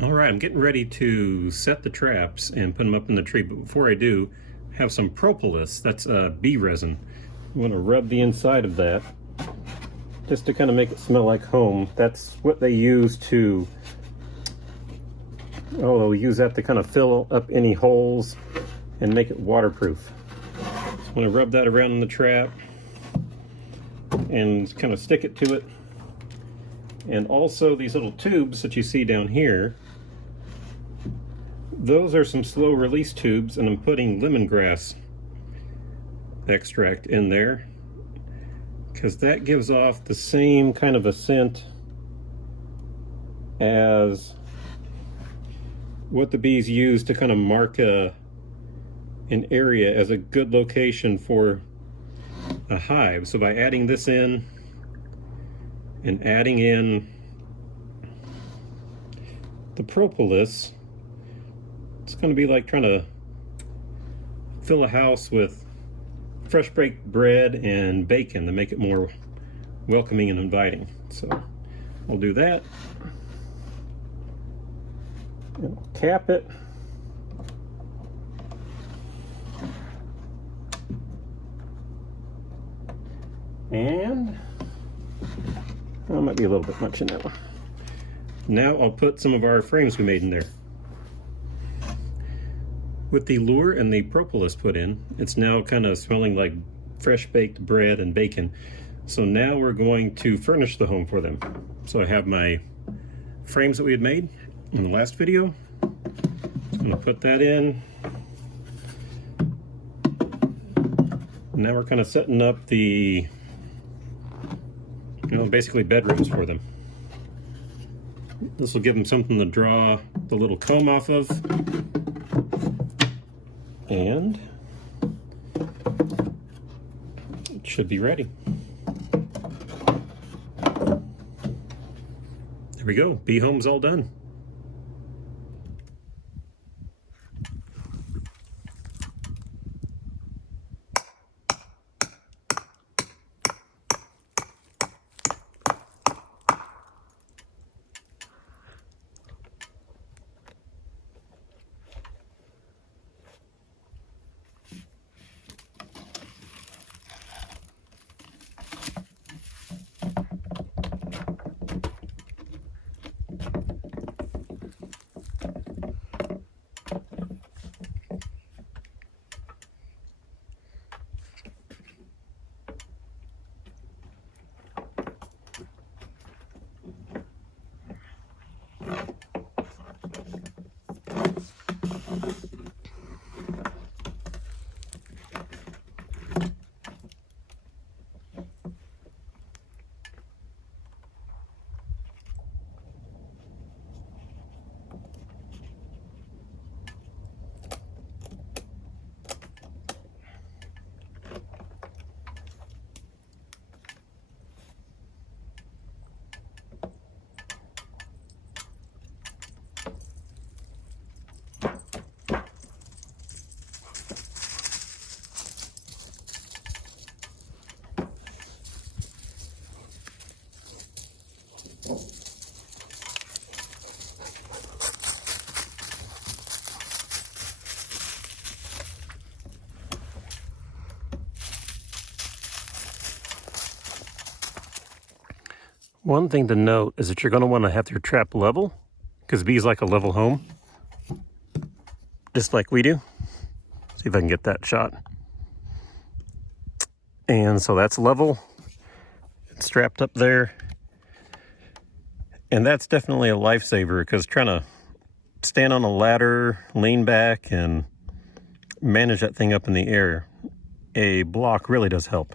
All right, I'm getting ready to set the traps and put them up in the tree, but before I do, I have some propolis. That's bee resin. I'm going to rub the inside of that just to kind of make it smell like home. That's what they use to, they'll use that to kind of fill up any holes and make it waterproof. So I'm going to rub that around in the trap and kind of stick it to it. And also these little tubes that you see down here, those are some slow release tubes, and I'm putting lemongrass extract in there because that gives off the same kind of a scent as what the bees use to kind of mark an area as a good location for a hive. So by adding this in and adding in the propolis, it's going to be like trying to fill a house with fresh baked bread and bacon to make it more welcoming and inviting. So I'll do that. And I'll cap it. And that might be a little bit much in that one. Now I'll put some of our frames we made in there. With the lure and the propolis put in, it's now kind of smelling like fresh baked bread and bacon. So now we're going to furnish the home for them. So I have my frames that we had made in the last video. I'm going to put that in. Now we're kind of setting up the, basically bedrooms for them. This will give them something to draw the little comb off of. And it should be ready. There we go. Bee home's all done. One thing to note is that you're going to want to have your trap level, because bees like a level home, just like we do. See if I can get that shot. And so that's level. It's strapped up there. And that's definitely a lifesaver, because trying to stand on a ladder, lean back, and manage that thing up in the air, a block really does help.